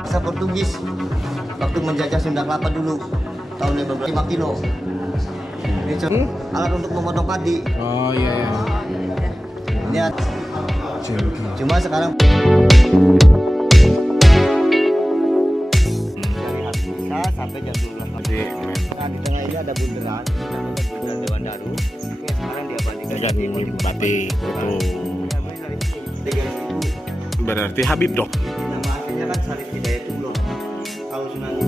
Bahasa Portugis waktu menjajah Sunda Kelapa dulu tahun 5 kilo. Ini alat untuk memotong padi. Oh iya ya. Ini cuma sekarang dari Habisa sampai jam 12 malam. Nah, di tengah ini ada bundaran, namanya bundaran Dewan Daru. Ini sekarang diabadikan jadi batik. Nah, dari sini 3.000. Berarti Habib dong. Nama aslinya kan Sarif Hidayatullah. Kalau Sunan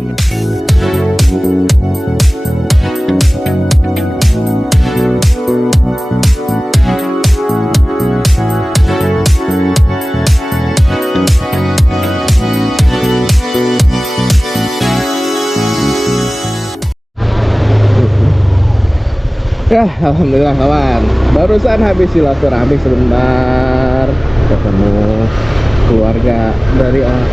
Ya, alhamdulillah kawan. Barusan habis silaturahmi sebentar, ketemu keluarga dari orang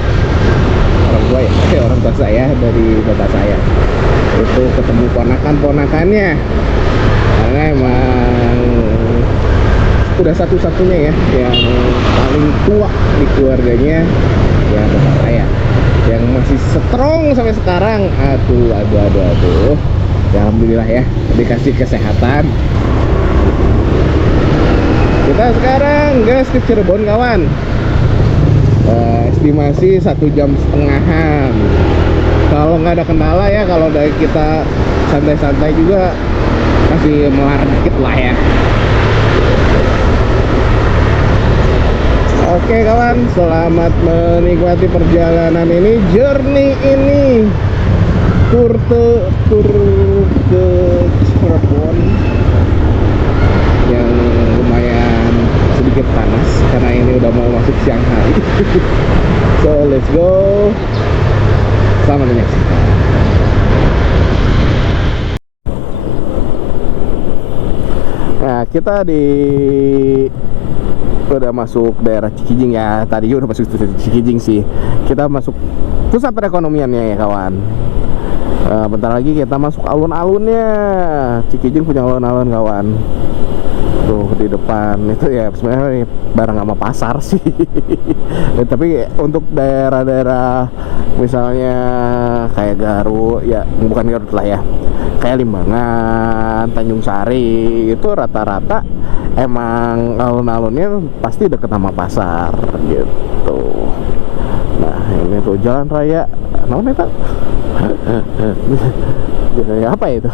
tua ya, orang tua saya, dari bapak saya. Itu ketemu ponakan-ponakannya. Karena emang udah satu-satunya ya yang paling tua di keluarganya ya bapak saya. Yang masih strong sampai sekarang. Aduh. Ya, alhamdulillah ya, dikasih kesehatan. Kita sekarang gas ke Cirebon kawan. Estimasi 1,5 jam. Kalau nggak ada kendala ya, kalau dari kita santai-santai juga masih melar dikit lah ya. Oke kawan, selamat menikmati perjalanan ini, journey ini. Tur ke Cirebon yang lumayan sedikit panas karena ini udah mau masuk siang hari. So let's go. Selamat menyaksikan. Nah, kita udah masuk daerah Cikijing ya. Tadi udah masuk Cikijing sih. Kita masuk pusat perekonomiannya ya kawan. Bentar lagi kita masuk alun-alunnya. Cikijing punya alun-alun kawan. Tuh di depan itu ya sebenarnya barang sama pasar sih. Tapi untuk daerah-daerah misalnya kayak Garut ya, bukan Garut lah ya, kayak Limbangan, Tanjung Sari, itu rata-rata emang alun-alunnya pasti deket sama pasar gitu. Nah ini tuh jalan raya namanya tak apa itu?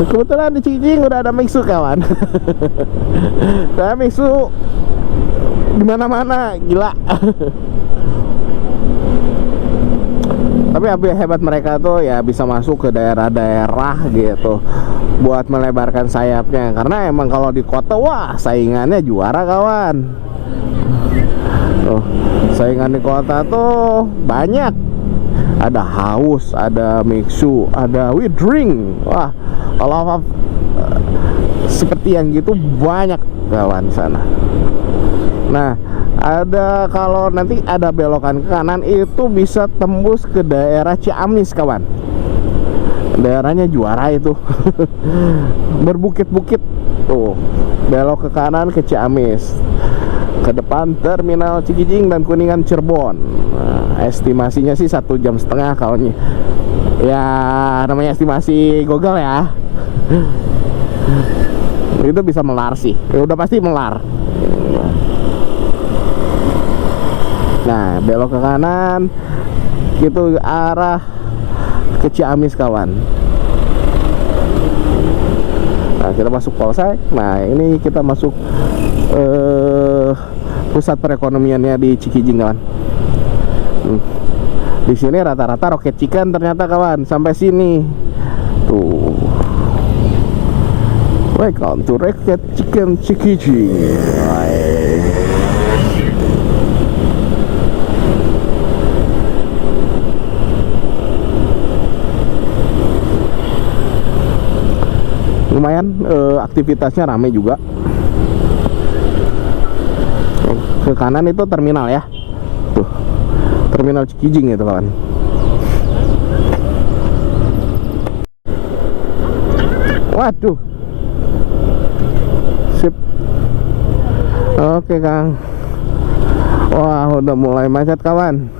Kebetulan di Cikijing udah ada Mixu kawan. Nah, Mixu di mana-mana gila. Tapi hebat mereka tuh ya bisa masuk ke daerah-daerah gitu buat melebarkan sayapnya. Karena emang kalau di kota wah saingannya juara kawan. Tuh, saingan di kota tuh banyak. Ada Haus, ada Mixu, ada We Drink. Wah, kalau seperti yang gitu banyak kawan di sana. Nah, ada kalau nanti ada belokan ke kanan itu bisa tembus ke daerah Ciamis kawan. Daerahnya juara itu. Berbukit-bukit tuh. Belok ke kanan ke Ciamis. Ke depan terminal Cikijing dan Kuningan Cirebon. Nah, estimasinya sih 1,5 jam kawannya. Ya namanya estimasi Google ya. Itu bisa melar sih. Ya udah pasti melar. Nah belok ke kanan itu arah ke Ciamis kawan. Nah kita masuk Polsek. Nah ini kita masuk pusat perekonomiannya di Cikijing kawan. Di sini rata-rata roket chicken ternyata kawan sampai sini. Tuh. Welcome to Rocket Chicken Cikijing. Lumayan aktivitasnya ramai juga. Ke kanan itu terminal ya. Tuh. Terminal Cikijing itu kawan. Waduh. Sip. Oke Kang. Wah udah mulai macet kawan.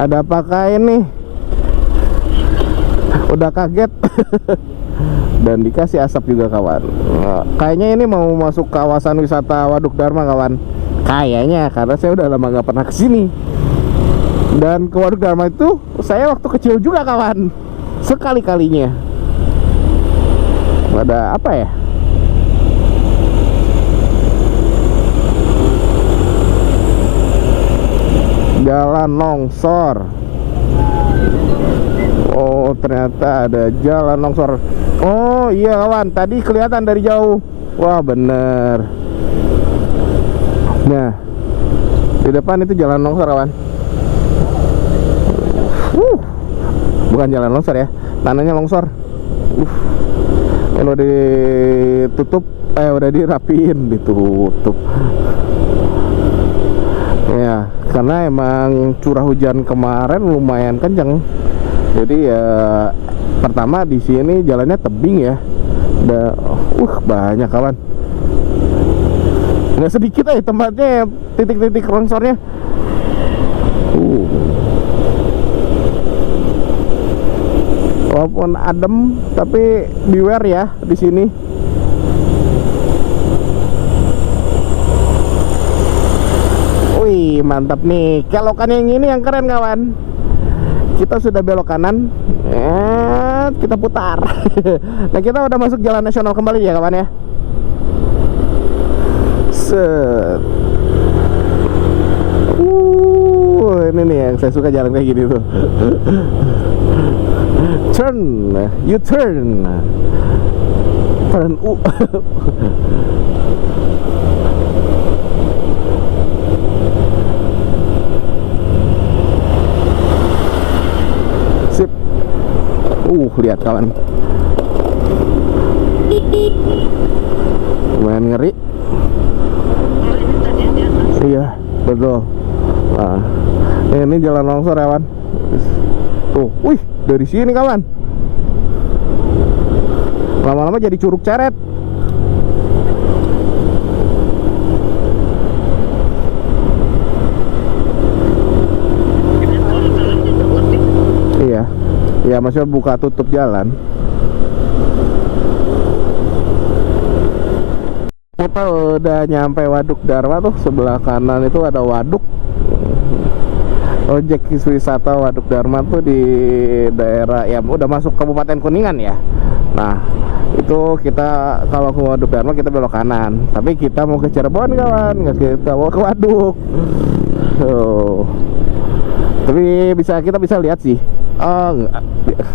Ada apakah ini? Udah kaget. Dan dikasih asap juga kawan. Kayaknya ini mau masuk kawasan wisata Waduk Dharma kawan. Kayaknya, karena saya udah lama nggak pernah kesini. Dan ke Waduk Dharma itu saya waktu kecil juga kawan. Sekali-kalinya. Ada apa ya? Jalan longsor. Oh ternyata ada jalan longsor. Oh iya kawan, tadi kelihatan dari jauh. Wah bener. Nah di depan itu jalan longsor kawan. Bukan jalan longsor ya, tanahnya longsor. Udah ditutup, udah dirapiin, ditutup. Ya, karena emang curah hujan kemarin lumayan kenceng. Jadi ya pertama di sini jalannya tebing ya. Banyak kawan. Nggak sedikit tempatnya titik-titik longsornya. Walaupun adem tapi beware ya di sini. Wih, mantap nih. Kelokan yang ini yang keren kawan. Kita sudah belok kanan. Kita putar. Nah, kita udah masuk jalan nasional kembali ya kawan ya. Set. Ini nih yang saya suka jalan kayak gini tuh. Turn, you turn. Turn Sip. Lihat kawan. Lumayan ngeri. Iya, betul. Nah, ini jalan longsor ya kawan. Tuh, wih, dari sini kawan. Lama-lama jadi curug ceret. Iya. Ya maksudnya buka tutup jalan. Kita udah nyampe Waduk Dharma tuh. Sebelah kanan itu ada waduk. Objek wisata Waduk Dharma tuh di daerah ya udah masuk Kabupaten Kuningan ya. Nah itu kita kalau ke Waduk Dharma kita belok kanan. Tapi kita mau ke Cirebon kawan, nggak kita mau ke waduk. Tapi kita bisa lihat sih. Oh enggak.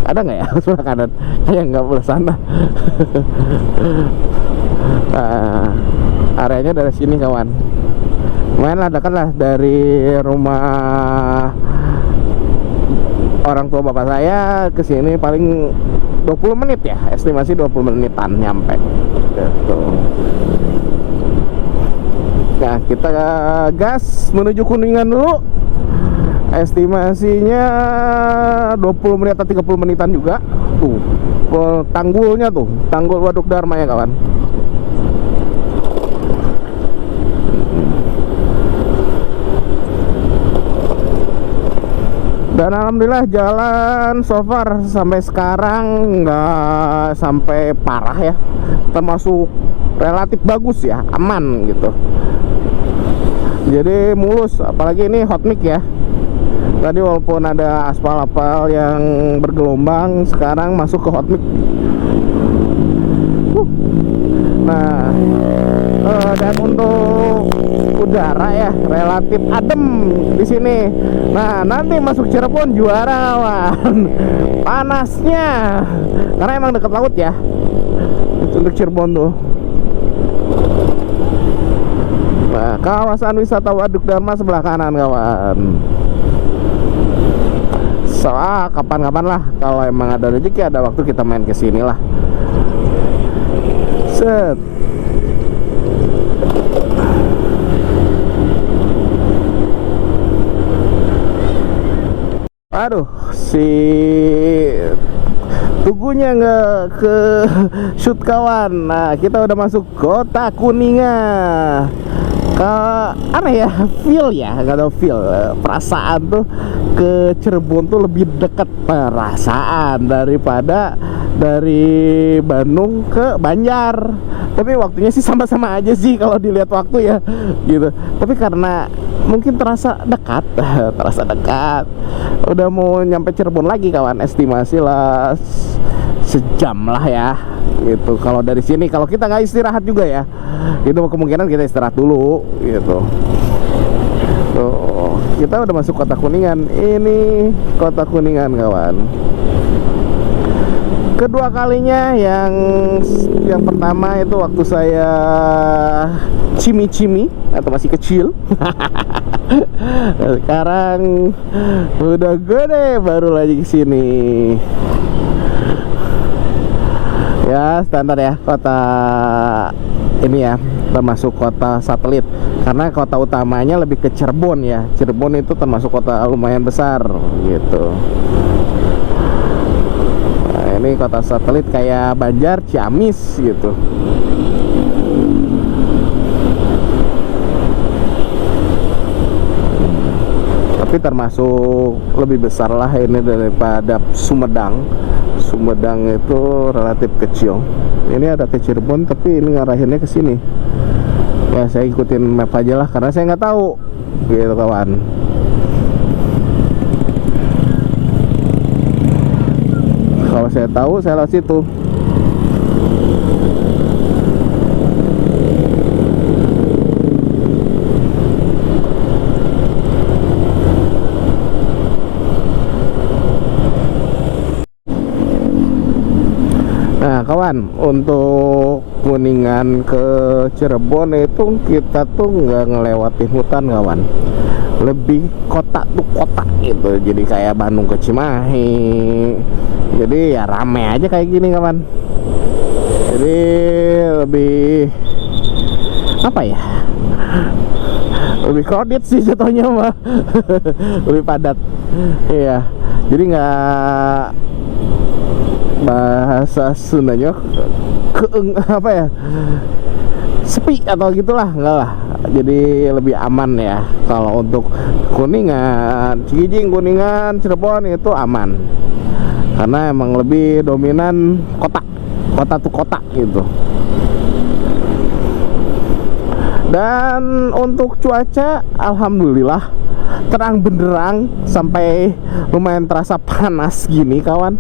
Ada nggak ya sebelah kanan? Kayak nggak boleh sana. Nah, areanya dari sini kawan. Lumayan lah, dekat lah dari rumah orang tua bapak saya ke sini paling 20 menit ya, estimasi 20 menitan nyampe. Gitu. Nah, kita gas menuju Kuningan dulu. Estimasinya 20 menit atau 30 menitan juga. Tuh, tanggulnya tuh, tanggul Waduk Dharma ya kawan. Dan alhamdulillah jalan so far sampai sekarang nggak sampai parah ya, termasuk relatif bagus ya, aman gitu. Jadi mulus, apalagi ini hot mix ya. Tadi walaupun ada aspal-aspal yang bergelombang, sekarang masuk ke hot mix. Nah, dan untuk udara ya relatif adem di sini. Nah, nanti masuk Cirebon juara kawan. Panasnya karena emang dekat laut ya. Untuk Cirebon tuh. Nah, kawasan wisata Waduk Dharma sebelah kanan kawan. Kapan-kapan lah kalau emang ada rezeki, ada waktu kita main ke sini lah. Set. Aduh, si Tugunya nggak ke shoot kawan. Nah, kita udah masuk kota Kuningan, aneh ya, feel ya, nggak tahu feel, perasaan tuh ke Cirebon tuh lebih dekat perasaan daripada dari Bandung ke Banjar. Tapi waktunya sih sama-sama aja sih kalau dilihat waktu ya gitu. Tapi karena mungkin terasa dekat terasa dekat, udah mau nyampe Cirebon lagi kawan, estimasi lah sejam lah ya gitu. Kalau dari sini kalau kita nggak istirahat juga ya, itu kemungkinan kita istirahat dulu gitu. Tuh, kita udah masuk kota Kuningan. Ini kota Kuningan kawan. Kedua kalinya, yang pertama itu waktu saya cimi-cimi atau masih kecil. Sekarang udah gede baru lagi kesini. Ya standar ya, kota ini ya termasuk kota satelit, karena kota utamanya lebih ke Cirebon ya. Cirebon itu termasuk kota lumayan besar gitu. Nah, ini kota satelit kayak Banjar, Ciamis gitu. Tapi termasuk lebih besar lah ini daripada Sumedang. Sumedang itu relatif kecil. Ini ada ke Cirebon, tapi ini ngarahinnya ke sini. Ya saya ikutin map aja lah, karena saya nggak tahu gitu kawan. Kalau saya tahu saya lewat situ. Nah kawan, untuk Kuningan ke Cirebon itu kita tuh nggak ngelewatin hutan kawan, lebih kota tuh kota gitu. Jadi kayak Bandung ke Cimahi, jadi ya rame aja kayak gini kawan. Jadi lebih apa ya, lebih crowded sih jatuhnya mah. Lebih padat. Iya, jadi nggak, bahasa Sundanya apa ya, sepi atau gitulah, enggak lah. Jadi lebih aman ya. Kalau untuk Kuningan, Cikijing, Kuningan, Cirebon itu aman, karena emang lebih dominan kota, kota tuh kota gitu. Dan untuk cuaca alhamdulillah terang benderang, sampai lumayan terasa panas gini kawan.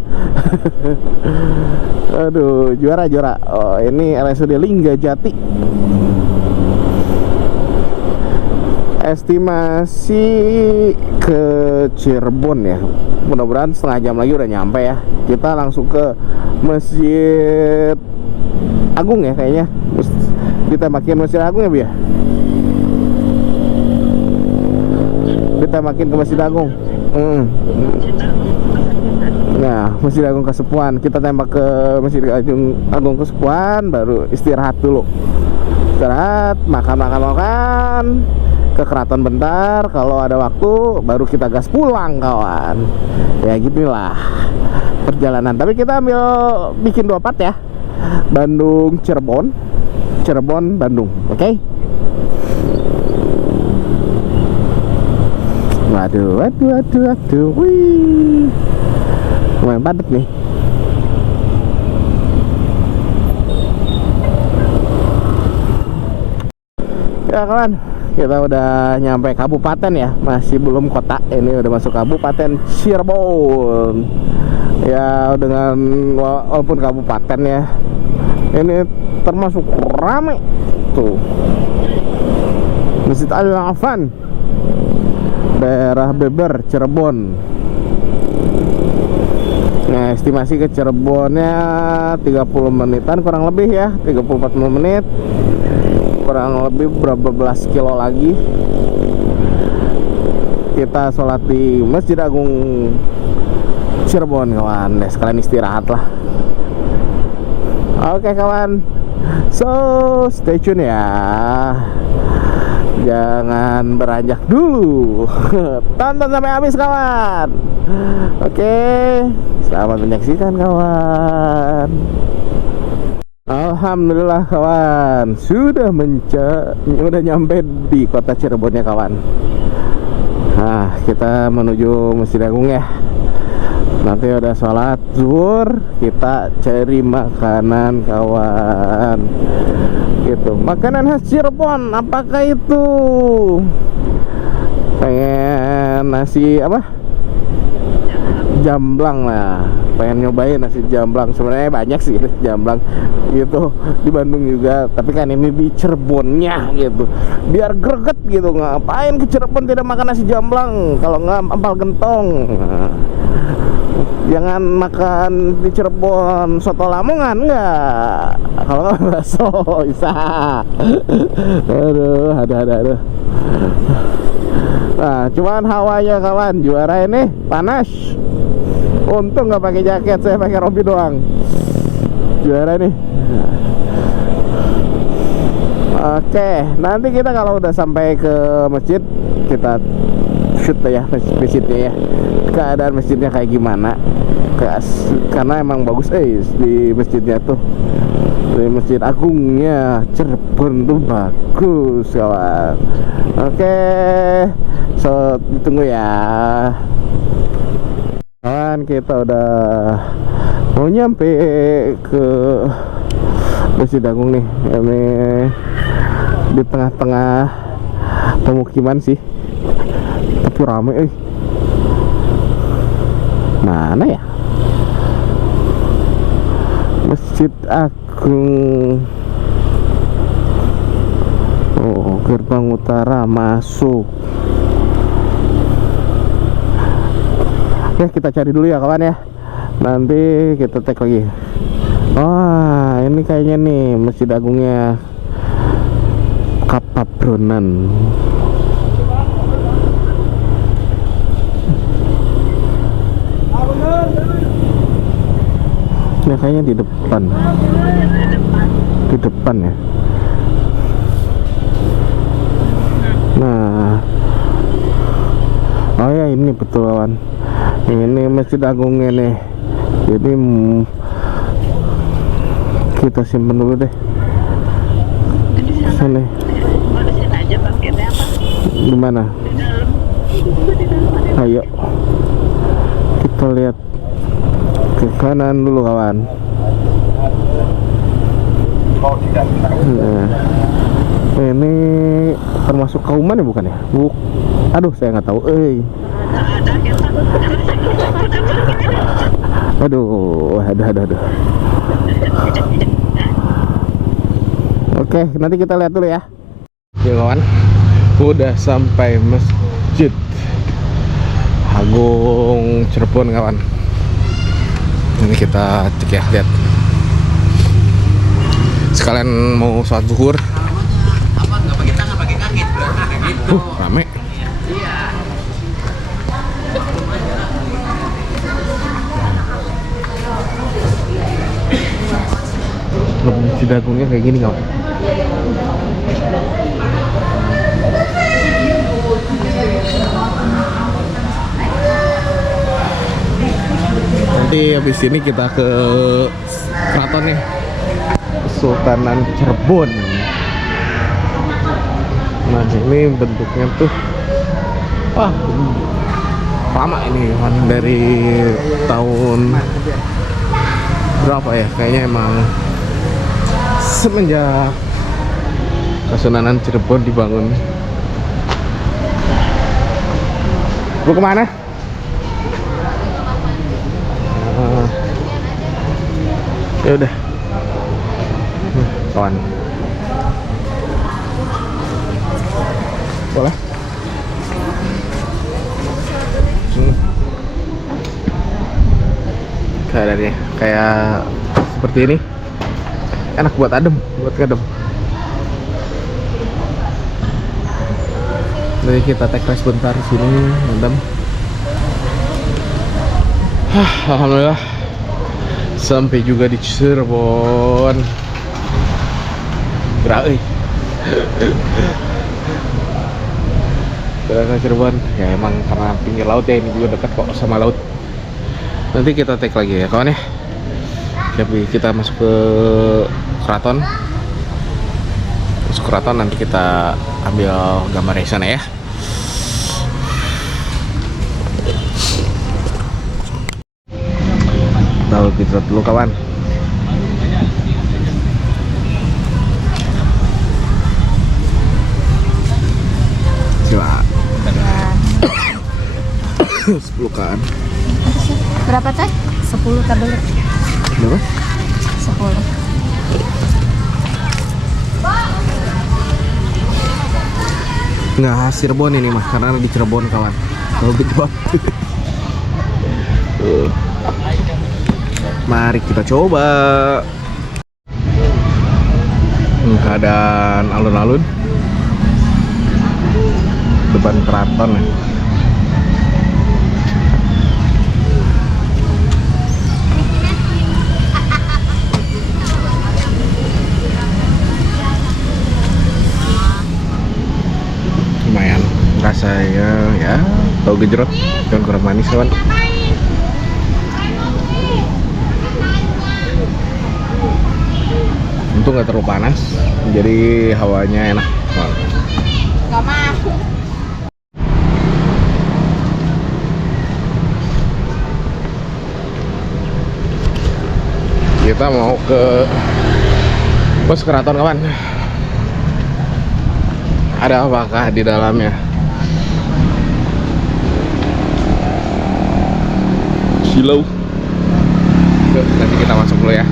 Aduh, juara. Oh, ini RSUD Linggajati. Estimasi ke Cirebon ya, mudah-mudahan setengah jam lagi udah nyampe ya. Kita langsung ke Masjid Agung ya kayaknya. Kita makin Masjid Agung ya, Bi ya? Kita makin ke Masjid Agung. Nah, Masjid Agung Kasepuhan. Kita tembak ke Masjid Agung Kasepuhan, baru istirahat dulu. Istirahat, makan, ke keraton bentar. Kalau ada waktu, baru kita gas pulang kawan. Ya gitulah perjalanan. Tapi kita bikin 2 part ya. Bandung Cirebon, Cirebon Bandung. Oke? Waduh. Wih, lumayan padat nih. Ya kawan, kita udah nyampe kabupaten ya, masih belum kota. Ini udah masuk kabupaten Cirebon. Ya dengan walaupun kabupaten ya, ini termasuk rame tuh. Masjid Al-Afan, daerah Beber, Cirebon. Nah, estimasi ke Cirebonnya 30 menitan kurang lebih ya, 30-40 menit. Kurang lebih berapa belas kilo lagi. Kita sholat di Masjid Agung Cirebon kawan. Nah, sekalian istirahat lah. Oke kawan, so stay tune ya. Jangan beranjak dulu. Tonton sampai habis kawan. Oke, selamat menyaksikan kawan. Alhamdulillah kawan, sudah nyampe di kota Cirebon ya kawan. Nah, kita menuju Masjid Agung ya. Nanti udah sholat zuhur, kita cari makanan kawan. Gitu, makanan khas Cirebon, apakah itu? Pengen nasi apa? Jamblang lah, pengen nyobain nasi jamblang. Sebenarnya banyak sih nasi jamblang gitu di Bandung juga, tapi kan ini di Cirebonnya gitu, biar greget gitu. Ngapain ke Cirebon tidak makan nasi jamblang kalau nggak empal gentong? Jangan makan di Cirebon soto Lamongan enggak, kalau nggak bakso bisa. Aduh. Nah, cuman hawanya kawan juara ini panas. Untung nggak pakai jaket, saya pakai rompi doang. Juara nih. Oke, nanti kita kalau udah sampai ke masjid kita shoot ya masjidnya ya. Keadaan masjidnya kayak gimana? Karena emang bagus di masjidnya tuh. Di Masjid Agungnya Cirebon tuh bagus kawan. Oke, so ditunggu ya. Kawan, kita udah mau nyampe ke Masjid Agung nih. Ini di tengah-tengah pemukiman sih, tapi rame Mana ya? Masjid Agung. Oh, gerbang utara masuk. Oke, kita cari dulu ya kawan ya. Nanti kita tag lagi. Wah, ini kayaknya nih Masjid Agungnya Kapabronan. Ini kayaknya di depan. Di depan ya. Nah. Oh ya, ini betul kawan. Ini Masjid Agung ini. Jadi kita simpen dulu deh. Sini. Di mana? Ayo. Kita lihat ke kanan dulu kawan. Nah, ini termasuk kauman ya bukan ya? Aduh, saya nggak tahu. Aduh. Oke, nanti kita lihat dulu ya. Ya kawan, udah sampai Masjid Agung Cirebon kawan. Ini kita cek ya, lihat. Sekalian mau sholat zuhur. Apa nggak pakai tangan, pakai kaki gitu. Rame. Iya. Masjid Agungnya kayak gini kawan. Nanti habis ini kita ke keraton nih, Kesultanan Cirebon. Nah, ini bentuknya tuh lama ini kan, dari tahun berapa ya, kayaknya emang semenjak Kesultanan Cirebon dibangun. Lu kemana? Ya udah, kawan. Boleh? Keadaannya kayak seperti ini. Enak buat adem, buat ngadem. Jadi kita take rest bentar di sini, ngadem. Alhamdulillah sampai juga di Cirebon. Gerak Ke Cirebon ya, emang karena pinggir laut ya, ini juga dekat kok sama laut. Nanti kita take lagi ya kawan ya. Tapi kita masuk ke keraton. Masuk keraton nanti kita ambil gambar di sana ya. Tahu kita dulu kawan. Coba. 10 kan. Berapa teh? 10 kabel. Berapa? 10. Nggak khas Cirebon ini mah, karena di Cirebon kawan. Kalau gitu. Mari kita coba. Keadaan alun-alun depan keraton ya. Lumayan rasanya ya, tahu gejrot dan kurang manis kawan. Untung nggak terlalu panas, jadi hawanya enak. Gak mau. Kita mau ke pos keraton kawan. Ada apakah di dalamnya? Silau. Yuk, nanti kita masuk dulu ya.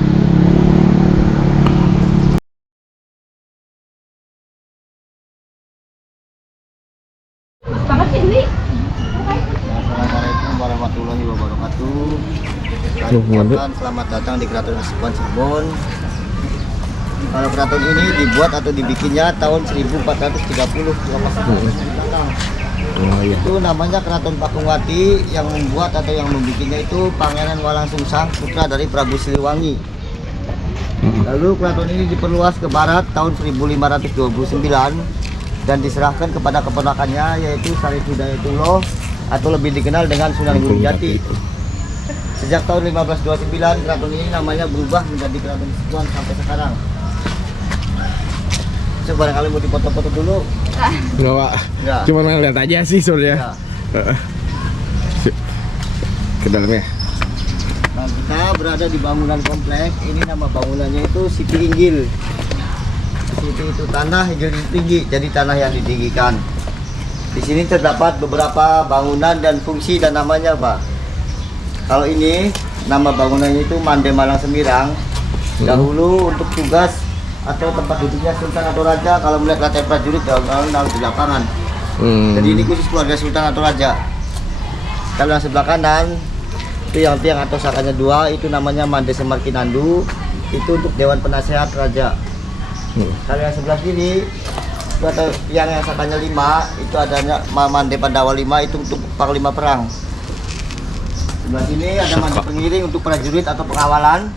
Assalamualaikum warahmatullahi wabarakatuh. Selamat datang di Keraton Kasepuhan Cirebon. Kalau keraton ini dibuat atau dibikinnya tahun 1430. Oh iya. Itu namanya Keraton Pakungwati. Yang membuat atau yang membikinnya itu Pangeran Walangsungsang, putra dari Prabu Siliwangi. Lalu keraton ini diperluas ke barat tahun 1529 dan diserahkan kepada keponakannya yaitu Syarif Hidayatullah atau lebih dikenal dengan Sunan Gunung Jati. Sejak tahun 1529 keraton ini namanya berubah menjadi Keraton Kasepuhan sampai sekarang. Coba barangkali mau dipoto-foto dulu. Enggak pak, Enggak. cuma main lihat aja sih sebenarnya. Ya. Ke dalamnya. Nah, kita berada di bangunan kompleks. Ini nama bangunannya itu Siti Inggil. Siti itu tanah, Inggil itu tinggi, jadi tanah yang ditinggikan. Di sini terdapat beberapa bangunan dan fungsi dan namanya, Pak. Kalau ini nama bangunannya itu Mande Malang Semirang. Dahulu untuk tugas atau tempat duduknya sultan atau raja. Kalau melihat latihan prajurit dalam di lapangan. Jadi ini khusus keluarga sultan atau raja. Kalau yang sebelah kanan itu yang tiang atau sakanya 2 itu namanya Mande Semar Kinandu, itu untuk dewan penasehat raja. Kalau yang sebelah kiri itu atau yang sakanya 5 itu adanya Mande Pandawa 5 itu untuk panglima perang. Sebelah sini ada mande pengiring untuk prajurit atau pengawalan.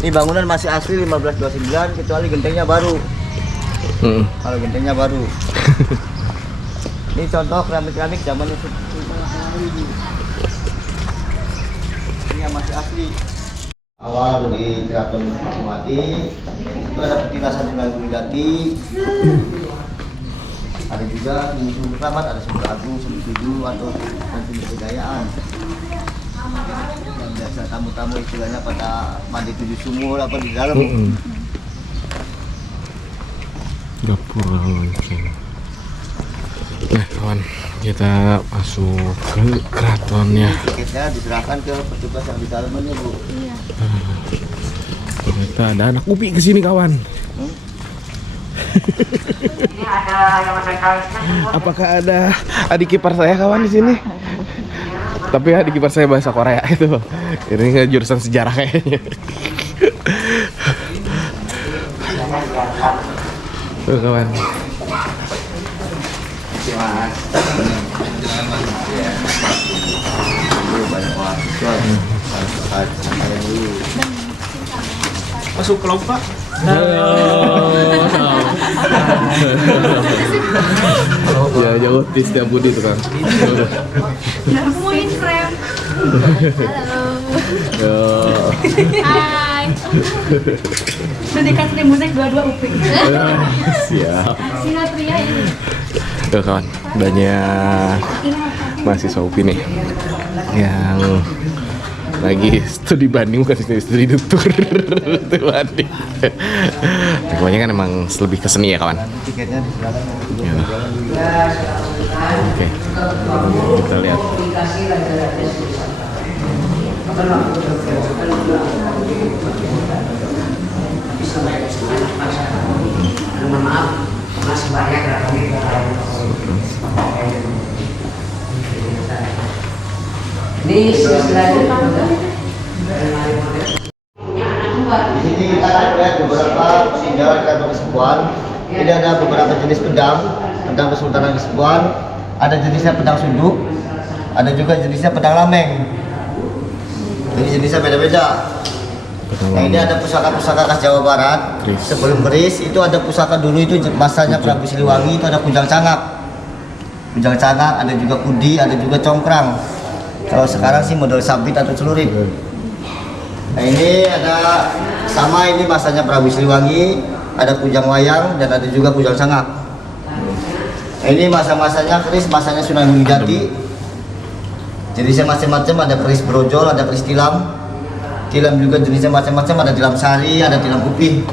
Ini bangunan masih asli 1529 kecuali gentengnya baru. Kalau gentengnya baru. Ini contoh keramik-keramik zaman ini. Ini yang masih asli. Awal di Keraton Pakungwati itu ada petilasan Sunan Gunung Jati. Ada juga sumber keramat, ada sumber agung, sumber tujuh atau sumber kejayaan. Yang biasa tamu-tamu istilahnya pada mandi 7 sumur apa di dalam. Dapur lonceng. Nah kawan, kita masuk ke keratonnya. Tiketnya diserahkan ke petugas yang di dalamnya, Bu. Iya. Ternyata ada anak upi kesini kawan. Apakah ada adik ipar saya kawan di sini? Tapi adik ipar saya bahasa Korea itu. Ini jurusan sejarah kayaknya. Tuh kawan. Masuk kelompok. Ya jauh di setiap budi tuh kan. Nemuin friend. Halo. Yo. Hai. Udah dikasih limunek dua-dua uping. Siap. Sila pria ini. Tuh kawan, banyak mahasiswa UPI nih yang lagi studi banding, bukan studi tutur. Studi banding. Kebanyakan emang lebih ke seni ya kawan. Tiketnya di sebelah kanan. Ya. Oke, kita lihat. Di sini kita akan melihat beberapa peninggalan kantor Kesepuan. Ini ada beberapa jenis pedang Kesultanan Kesepuan. Ada jenisnya pedang sunduk, ada juga jenisnya pedang lameng. Ini jenisnya beda-beda. Nah, ini ada pusaka-pusaka khas Jawa Barat. Sebelum keris itu ada pusaka dulu itu masanya Prabu Siliwangi, itu ada kujang cangak. Kujang cangak, ada juga kudi, ada juga congkrang. Kalau sekarang sih model sabit atau celurit. Nah, ini ada sama, ini masanya Prabu Siliwangi, ada kujang wayang dan ada juga kujang cangak. Nah, ini masa-masanya keris, masanya Sunan Gunung Jati. Jenisnya macam-macam, ada keris brojol, ada keris tilam. Tilam juga jenisnya macam-macam, ada tilam sari, ada tilam putih.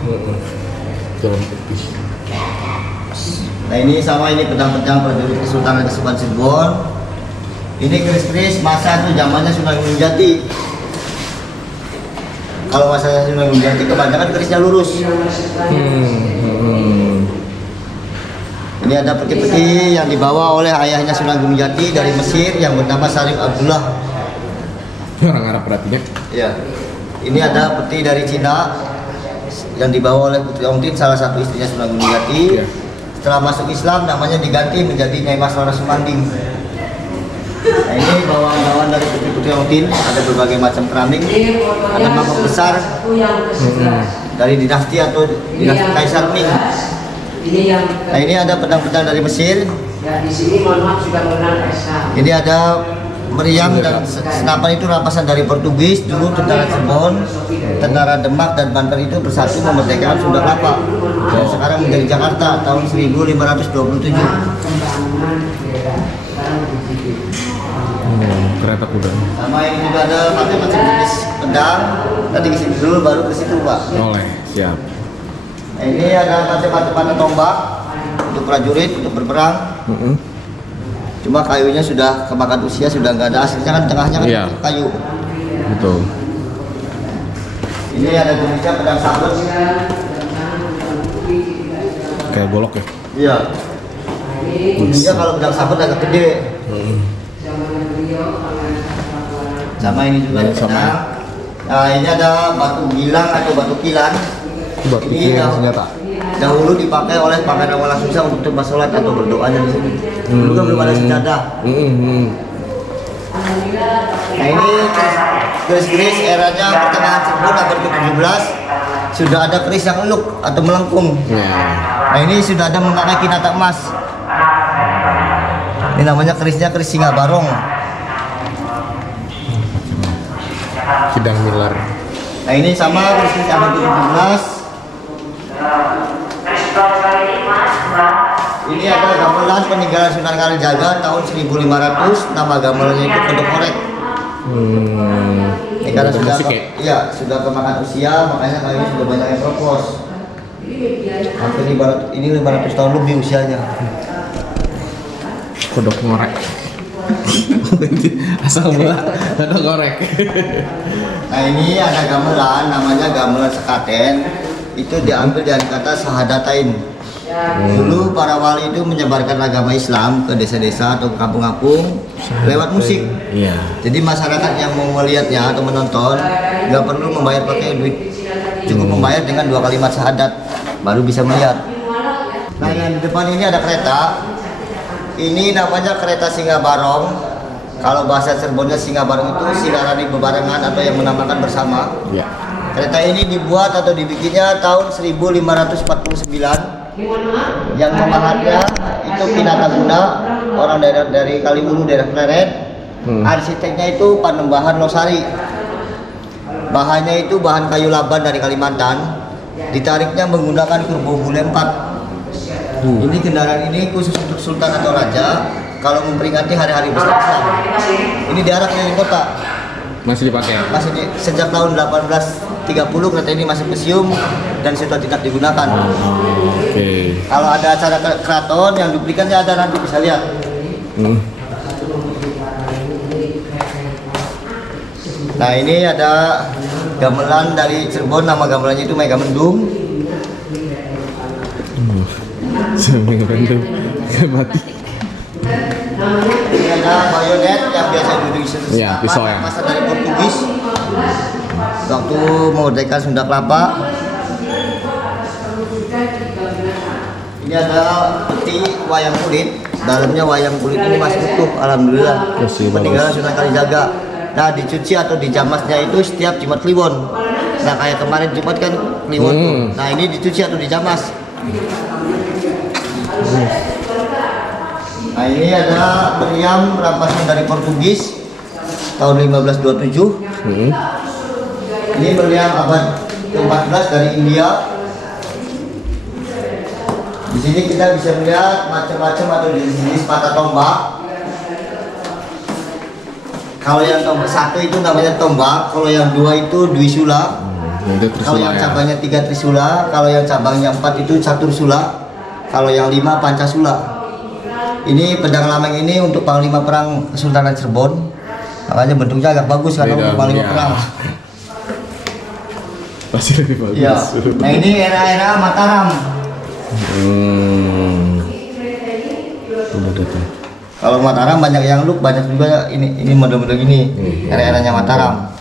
Tilam putih. Nah, ini sama, ini pedang-pedang prajurit Kesultanan Kesepuan Cirebon. Ini keris-keris masa itu zamannya Sunan Gunung Jati. Kalau masa Sunan Gunung Jati kebanyakan kerisnya lurus. Ini ada peti-peti yang dibawa oleh ayahnya Sunan Gunung Jati dari Mesir yang bernama Syarif Abdullah. Orang Arab berarti ya? Iya. Ini ada peti dari Cina yang dibawa oleh Putri Ongtin, salah satu istrinya Sunan Gunung Jati. Iya. Setelah masuk Islam namanya diganti menjadi Nyai Mas Rara Sumanding. Nah, ini bawaan-bawaan dari Putri Ongtin, ada berbagai macam keramik, ada mangkok besar dari dinasti atau dinasti Kaisar Ming. Nah, ini ada pedang-pedang dari Mesir. Di sini mohon maaf sudah mengenal Esa. Ini ada meriam dan senapan, itu rampasan dari Portugis. Dulu tentara Cirebon, tentara Demak dan Banten itu bersatu memerdekakan Sunda Kelapa. Dan sekarang menjadi Jakarta tahun 1527. Kereta kuda. Sama ini juga ada macam-macam jenis pedang. Tadi ke sini dulu baru ke situ, Pak. Oleh, siap. Nah, ini ada macam-macam tombak untuk prajurit untuk berperang. Cuma kayunya sudah kemakan usia, sudah nggak ada, aslinya kan tengahnya kan Iya. kayu. Betul. Ini ada jenisnya pedang sabet. Kayak golok ya? Iya. Bunyinya kalau pedang sabet agak gede. Sama ini juga ada Sama. pedang. Nah, ini ada batu gilang atau batu kilan. Batu Ini kilan senjata. dahulu dipakai oleh Pangeran Walangsungsang untuk tempat sholat atau berdoanya di sini. Dulu kan belum ada sejadah. Nah, ini keris-keris eranya pertengahan Cirebon abad ke-17 sudah ada keris yang eluk atau melengkung. Nah, ini sudah ada memakai kinata emas. Ini namanya kerisnya keris Singa Barong. Kidang Milar. Nah, ini sama keris abad ke-17. Ini ada gamelan peninggalan Sunan Kalijaga tahun 1500. Nama gamelannya itu Kedok Korek. Ini karena sudah Musik ya? iya, sudah kemakan usia, makanya kayunya sudah banyak yang propos. Hampir 500 tahun lebih usianya. Kodok ngorek. Asal mula kodok ngorek. Nah, ini ada gamelan, namanya gamelan sekaten. Itu diambil dari kata sahadatain. Dulu para wali itu menyebarkan agama Islam ke desa-desa atau ke kampung-kampung lewat musik. Iya. Jadi masyarakat yang mau melihatnya atau menonton nggak perlu membayar pakai duit, cukup membayar dengan 2 kalimat syahadat baru bisa melihat. Nah, yang di depan ini ada kereta. Ini namanya kereta Singa Barong. Kalau bahasa Cirebonnya Singa Barong itu Singarani bebarengan atau yang menamakan bersama. Iya. Kereta ini dibuat atau dibikinnya tahun 1549. Yang memahatnya itu Pinata Guna, orang dari Kaliwulu, daerah Pleret. Arsiteknya itu Panembahan Losari. Bahannya itu bahan kayu laban dari Kalimantan. Ditariknya menggunakan kurbo bule 4. Ini kendaraan ini khusus untuk sultan atau raja kalau memperingati hari-hari besar Islam. Ini diarak keliling kota. Masih dipakai. Sejak tahun 1830 kereta ini masih museum dan sudah tidak digunakan. Oke. Kalau ada acara keraton yang duplikannya ada, nanti bisa lihat. Nah, ini ada gamelan dari Cirebon, nama gamelannya itu Mega Mendung. Mega Mendung. Mati. Ini ada bayonet yang biasa duduk di Ya, pisau ya. masa dari Portugis waktu memerdekakan Sunda Kelapa. Ini ada peti wayang kulit, dalamnya wayang kulit ini masih utuh, alhamdulillah. Masih Peninggalan bagus. Sunan Kalijaga. Nah, dicuci atau dijamasnya itu setiap Jumat Kliwon. Nah, kayak kemarin Jumat kan Kliwon tuh. Nah, ini dicuci atau dijamas. Nah, ini ada meriam rampasan dari Portugis tahun 1527. Ini meriam abad ke-14 dari India. Di sini kita bisa melihat macam-macam atau jenis mata tombak. Kalau yang tombak 1 itu namanya tombak, kalau yang 2 itu Dwisula. Itu Kalau yang ya. cabangnya 3 Trisula, kalau yang cabangnya 4 itu Catursula, kalau yang 5 Pancasula. Ini pedang lameng ini untuk panglima perang Kesultanan Cirebon. Makanya bentuknya agak bagus karena untuk panglima perang. Pasti lebih bagus. Iya. Nah, ini era-era Mataram. Udah datang. Kalau Mataram banyak yang look, banyak juga ini model-model gini. Era-eranya Mataram.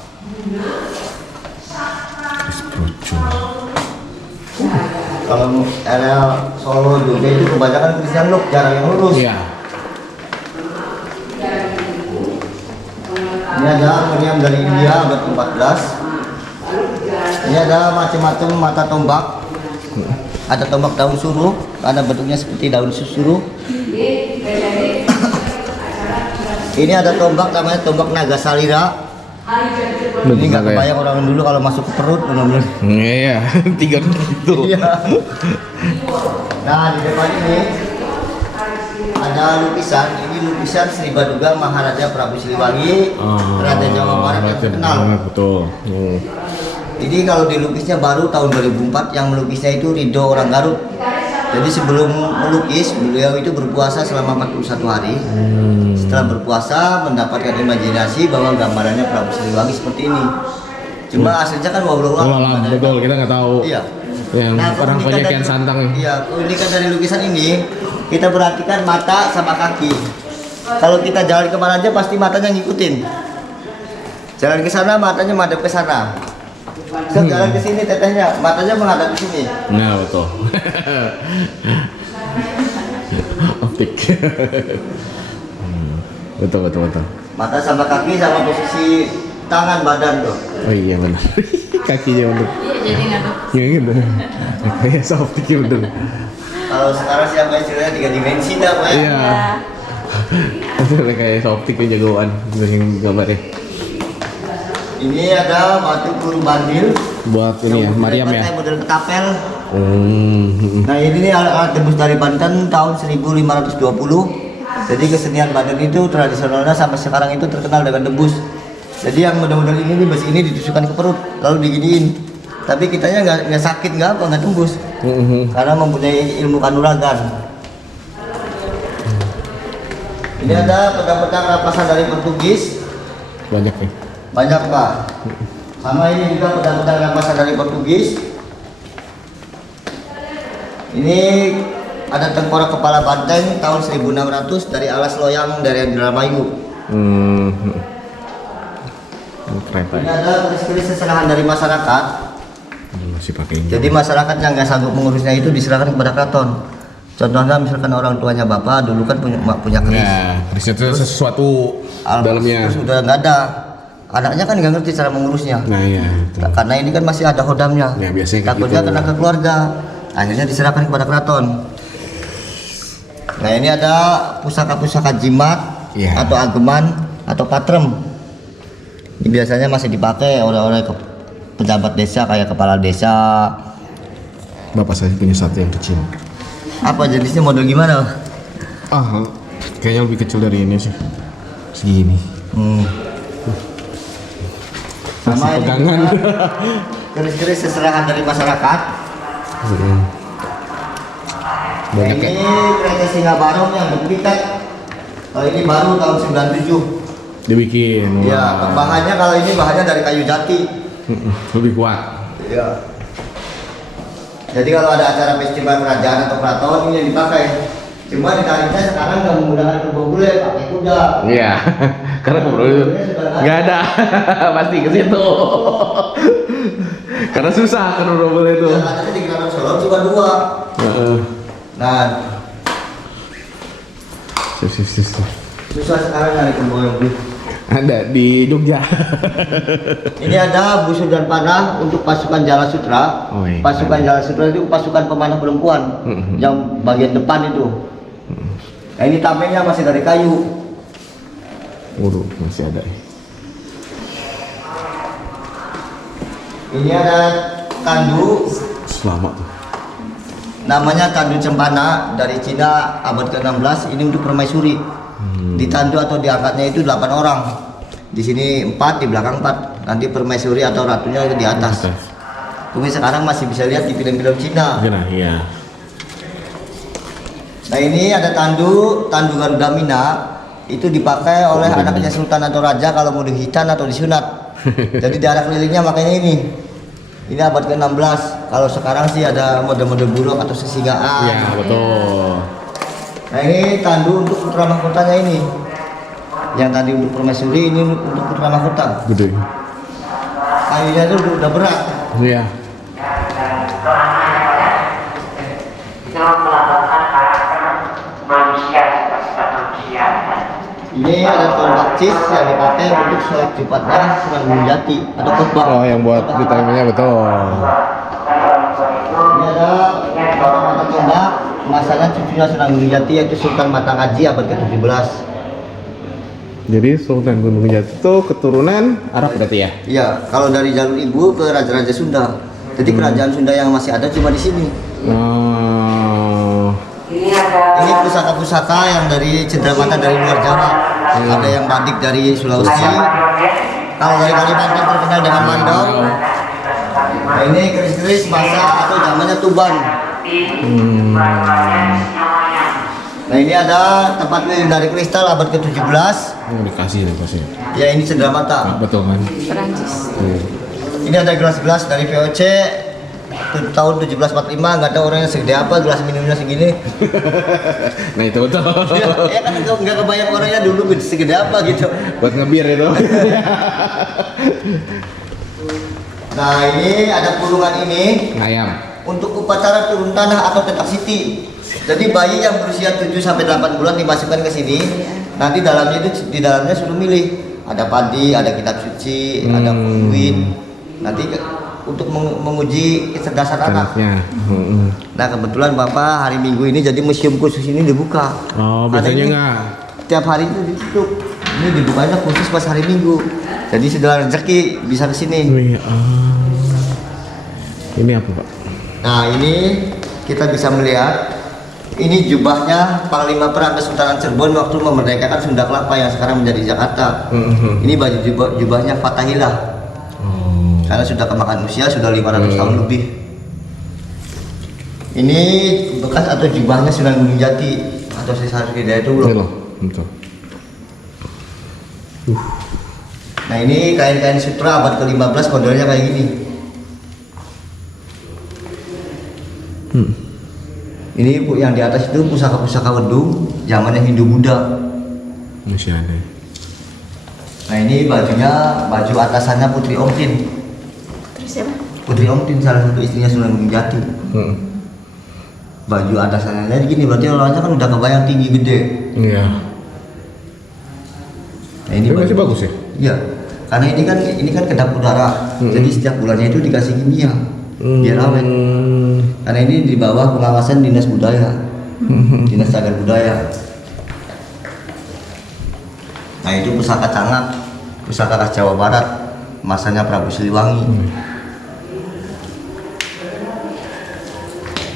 Kalau era Solo Jogja itu kebanyakan Christian look, jarang yang lurus. Iya. Ini ada meriam dari India abad ke-14. Ini ada macam-macam mata tombak. Ada tombak daun suruh, karena bentuknya seperti daun suruh. Ini ada tombak namanya tombak naga salira. Ini nggak kebayang orang dulu kalau masuk ke perut benar-benar. Iya, 3 gitu. Iya. Nah, di depan ini ada lukisan. Ini lukisan Sri Baduga Maharaja Prabu Siliwangi, Raja Jawa Barat yang terkenal. Betul. Jadi kalau dilukisnya baru tahun 2004, yang melukisnya itu Ridho orang Garut. Jadi sebelum melukis, beliau itu berpuasa selama 41 hari. Setelah berpuasa, mendapatkan imajinasi bahwa gambarannya Prabu Siliwangi seperti ini. Cuma aslinya kan Walau betul, kita nggak tahu. Iya. Yang orang keunikan banyak yang dari- santang. Iya, keunikan dari lukisan ini, kita perhatikan mata sama kaki. Kalau kita jalan kemana aja, pasti matanya ngikutin. Jalan ke sana, matanya madep ke sana. Jalan ke sini, tetehnya matanya menghadap ke sini. Nah, betul. Optik. Betul. Mata sama kaki sama posisi tangan badan tuh. Oh iya benar. Kakinya benar. Iya, jadi ngaduk. Iya gitu. Kayak optiknya benar. Kalau sekarang siapa istilahnya 3 dimensi dah, Pak. Iya. Itu kayak optiknya jagoan yang gambarnya. Ini ada batu guru bandil. Buat ini ya, Mariam ya. Model ketapel. Hmm. Nah, ini nih alat tembus dari Banten tahun 1520. Jadi kesenian Banten itu tradisionalnya sampai sekarang itu terkenal dengan tembus. Jadi yang model-model ini nih, besi ini ditusukkan ke perut lalu diginiin. Tapi kitanya nggak sakit, nggak tembus. Karena mempunyai ilmu kanuragan. Ini ada pedang-pedang rampasan dari Portugis. Banyak nih. Banyak, Pak. Sama ini juga pedang-pedang rampasan dari Portugis. Ini ada tengkorak kepala banteng tahun 1600 dari alas loyang dari Indramayu. Keren Pak. Ini ada keris-keris seserahan dari masyarakat. Masih pakai ini. Jadi masyarakat yang nggak sanggup mengurusnya itu diserahkan kepada keraton. Contohnya misalkan orang tuanya bapak dulu kan punya keris. Ya, kerisnya itu sesuatu dalamnya. Terus udah nggak ada. Anaknya kan nggak ngerti cara mengurusnya. Nah iya. Betul. Karena ini kan masih ada hodamnya. Ya, biasanya kayak Takutnya gitu. kena ke keluarga. Akhirnya diserahkan kepada keraton. Nah, ini ada pusaka-pusaka jimat Ya. atau ageman atau patrem. Ini biasanya masih dipakai oleh pejabat desa kayak kepala desa. Bapak saya punya satu yang kecil. Apa jenisnya, model gimana? Kayaknya lebih kecil dari ini sih. Segini. Sama Masih ini pegangan. juga keris-keris seserahan dari masyarakat. Banyak Ini ya. kereta Singa Barong yang duplikat. Kalau ini baru tahun 97. Dibikin. Ya, bahannya kalau ini bahannya dari kayu jati. Lebih kuat. Ya. Jadi kalau ada acara festival kerajaan atau keraton ini yang dipakai. Cuma ditariknya sekarang nggak menggunakan kerbau bule, pakai kuda. Iya. Karena ngobrol itu nggak ada. Pasti ke situ. Karena susah kan ngobrol itu. Yang ada di Keraton Solo cuma 2. Nah, susah sekarang nyari kerbau yang bule. Ada di Jogja. Ini ada busur dan panah untuk pasukan Jala Sutra. Oh, iya. Pasukan Jala Sutra itu pasukan pemanah perempuan yang bagian depan itu. Nah, ini tamengnya masih dari kayu. Waduh, masih ada. Ini ada kandu, Selamat tuh. namanya kandu cempana dari Cina abad ke-16. Ini untuk permaisuri. Ditandu atau diangkatnya itu 8 orang. Di sini 4, di belakang 4. Nanti permaisuri atau ratunya itu di atas. Tapi sekarang masih bisa lihat di film-film Cina. Iya. Nah, ini ada tandu Garuda Mina. Itu dipakai oleh anaknya sultan atau raja kalau mau dihitan atau disunat. Jadi di arah kelilingnya makanya ini. Ini abad ke-16. Kalau sekarang sih ada mode-mode buruk atau sesingaan. Iya, betul. Nah, ini tandu untuk putra mahkotanya ini. Yang tadi untuk permaisuri, ini untuk putra mahkota. Gede. Kayunya itu udah berat. Iya. Ini ada tombak cis yang dipakai untuk sholat Jumatnya Sunan Gunung Jati atau khotbah. Oh, yang buat di timenya betul. Ini ada mata tombak, masanya cucunya Sunan Gunung Jati yaitu Sultan Matangaji abad ke-17. Jadi Sultan Gunung Jati itu keturunan Arab berarti ya? Iya, kalau dari jalur ibu ke raja-raja Sunda. Jadi kerajaan Sunda yang masih ada cuma di sini. Oh. Ini pusaka-pusaka yang dari cenderamata dari luar Jawa. Ada yang badik dari Sulawesi. Kalau dari Kalimantan terkenal dengan mandau. Nah, ini keris-keris masa atau zamannya Tuban. Nah, ini ada tempat lilin dari kristal abad ke-17. Dikasih. Ya, ini cenderamata. Betul kan? Perancis. Ini ada gelas-gelas dari VOC tahun 1745, nggak ada orang yang segede apa gelas minumnya segini. Nah itu betul. Ya kan nggak kebayang orangnya dulu segede apa gitu. Buat ngebir itu. Nah, ini ada pulungan ini Ngayam. untuk upacara turun tanah atau tetak siti. Jadi bayi yang berusia 7 sampai 8 bulan dimasukkan ke sini. Nanti di dalamnya suruh milih. Ada padi, ada kitab suci, ada kuin. Nanti untuk menguji kecerdasan anak. Nah, kebetulan Bapak hari Minggu ini jadi museum khusus ini dibuka. Oh, Karena biasanya ini enggak. Tiap hari itu ditutup. Ini dibukanya khusus pas hari Minggu. Jadi segala rezeki bisa ke sini. Ini apa, Pak? Nah, ini kita bisa melihat ini jubahnya Panglima Perang Kesultanan Cirebon waktu memerdekakan Sunda Kelapa yang sekarang menjadi Jakarta. Ini baju jubahnya Fatahillah. Karena sudah kemakan usia, sudah 500 tahun lebih. Ini bekas atau jubahnya Sunan Gunung Jati atau Sesar Hidayat dulu. Betul. Nah, ini kain-kain sutra abad ke-15 modelnya kayak gini. Ini Bu, yang di atas itu pusaka-pusaka wedung zamannya Hindu-Buddha. Masih ada. Nah, ini bajunya, baju atasannya Putri Omtin. Siapa? Putri Omtin salah satu istrinya Sunan Gunung Jati. Baju atasannya gini, berarti orangnya kan udah kebayang tinggi gede. Iya. Nah, ini Tapi masih bagus ya? Iya, karena ini kan kedap udara. Jadi setiap bulannya itu dikasih kimia biar awet. Karena ini di bawah pengawasan Dinas Budaya, Dinas Cagar Budaya. Nah, itu pusaka Cangak, pusaka khas Jawa Barat, masanya Prabu Siliwangi.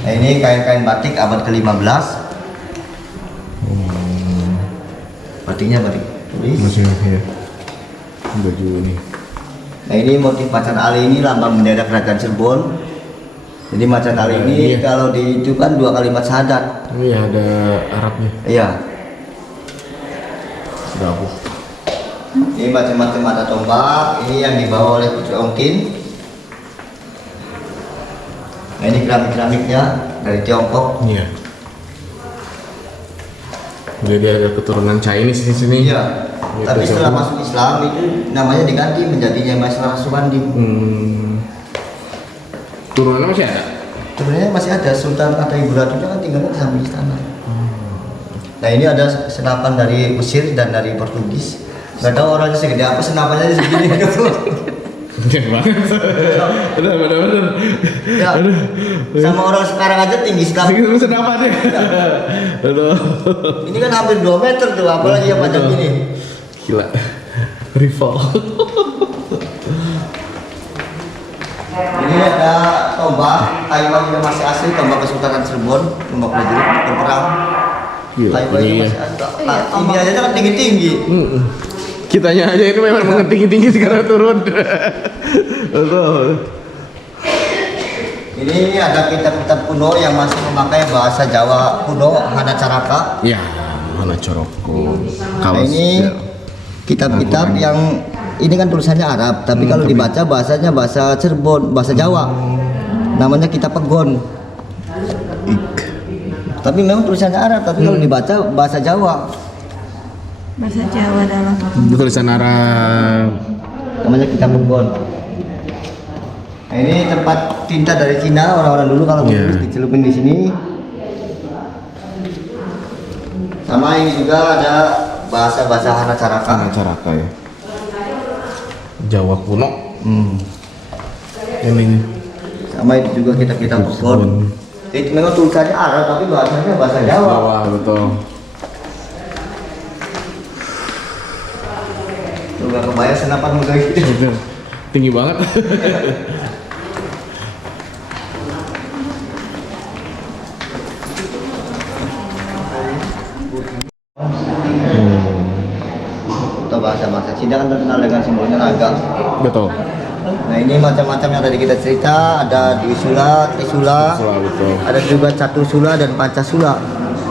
Nah ini kain-kain batik abad ke-15. Batiknya batik tulis. Masih ya. Baju ini. Nah ini motif macan ali ini lambang bendera kerajaan Cirebon. Jadi macan ali ini Iya. kalau di itu kan 2 kalimat syahadat. Iya ada Arabnya. Iya. Berapa? Ini macam-macam ada tombak. Ini yang dibawa oleh Pucuk Ongkin. Nah ini keramik-keramiknya dari Tiongkok. Iya. Jadi ada keturunan Chinese di sini. Iya. Gitu, Tapi setelah siapa? masuk Islam itu namanya diganti menjadi Nyai Maisarah Subandi. Turunannya masih ada. Sebenarnya masih ada Sultan atau Ibu Ratu kan tinggalnya di samping istana. Nah ini ada senapan dari Mesir dan dari Portugis. Gak tahu orangnya segede apa senapannya segini. Gede banget. Bener. Ya, sama orang sekarang aja tinggi sekali. Segitu kenapa deh? Aduh. Ini kan hampir 2 meter tuh, apalagi yang panjang ini. Gila. Rival. Ini ada tombak, kayunya juga masih asli, tombak Kesultanan Cirebon, tombak prajurit berperang. Gila. Kayunya Ini ya. masih asli. Ini aja kan tinggi-tinggi. Kitanya aja itu memang mengetinggi-tinggi sekarang turun. Betul. Ini ada kitab-kitab kuno yang masih memakai bahasa Jawa kuno, Hana Caraka. Ya, mana corokku. Nah, ini kitab-kitab yang ini kan tulisannya Arab, tapi kalau dibaca bahasanya bahasa Cirebon, bahasa Jawa. Namanya Kitab Pegon. Tapi memang tulisannya Arab, tapi kalau dibaca bahasa Jawa. Bahasa Jawa dalam tulisan Arab. Namanya Kitab Pegon. Nah, ini tempat tinta dari Cina, orang-orang dulu kalau menulis dicelupin di sini. Sama ini juga ada bahasa-bahasa Hana Caraka. Hana Caraka ya. Jawa kuno. Ini. Sama itu juga kitab-kitab Pegon. Itu memang tulisannya Arab, tapi bahasanya bahasa Jawa. Jawa betul. Tuh gak kebayang senapan muda gitu. Betul. Tinggi banget. Atau bahasa-bahasa Cina kan terkenal dengan simbolnya naga. Betul. Nah ini macam-macam yang tadi kita cerita, ada Dwisula, Trisula, Betul. ada juga Catusula dan Pancasula.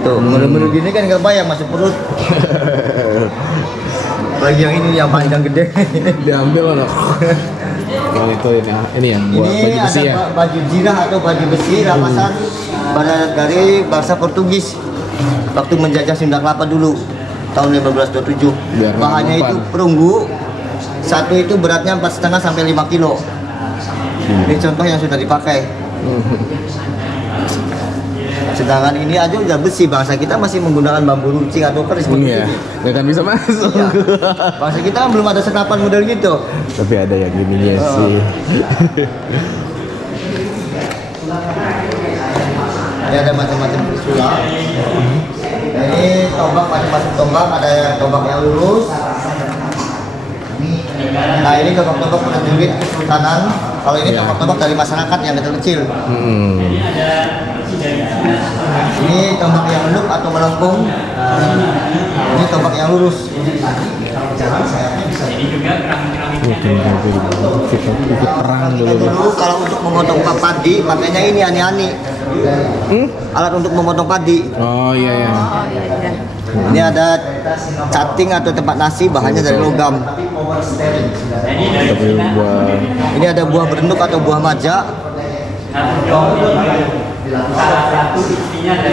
Tuh, menu-menu gini kan gak bayang masuk perut. Lagi yang ini yang panjang gede. Diambil loh. Oh itu ini ya buat Ini baju besi ada ya. baju jirah atau baju besi rampasan dari bangsa Portugis waktu menjajah Sunda Kelapa dulu tahun 1527. Biar nggak Bahannya itu mempan. perunggu, satu itu beratnya 4,5 sampai 5 kilo. Ini contoh yang sudah dipakai. Sedangkan ini aja udah besi, bangsa kita masih menggunakan bambu runcing atau keris seperti Iya, ini. nggak akan bisa masuk. Iya. Bangsa kita kan belum ada senapan model gitu. Tapi ada yang gininya sih. Ini ada macam-macam Trisula. Nah, ini tombak macam-macam tombak, ada yang tombak yang lurus. Nah ini tombak-tombak prajurit kesultanan. Kalau ini tombak-tombak dari masyarakat yang kecil-kecil. Ini tombak yang meluk atau melengkung. Ini tombak yang lurus. Ikut perang dulu. Dulu kalau untuk memotong padi pakainya ini ani-ani. Alat untuk memotong padi. Oh iya ya. Ini ada cating atau tempat nasi, bahannya dari logam. Tapi buah Ini ada buah berenduk atau buah majak.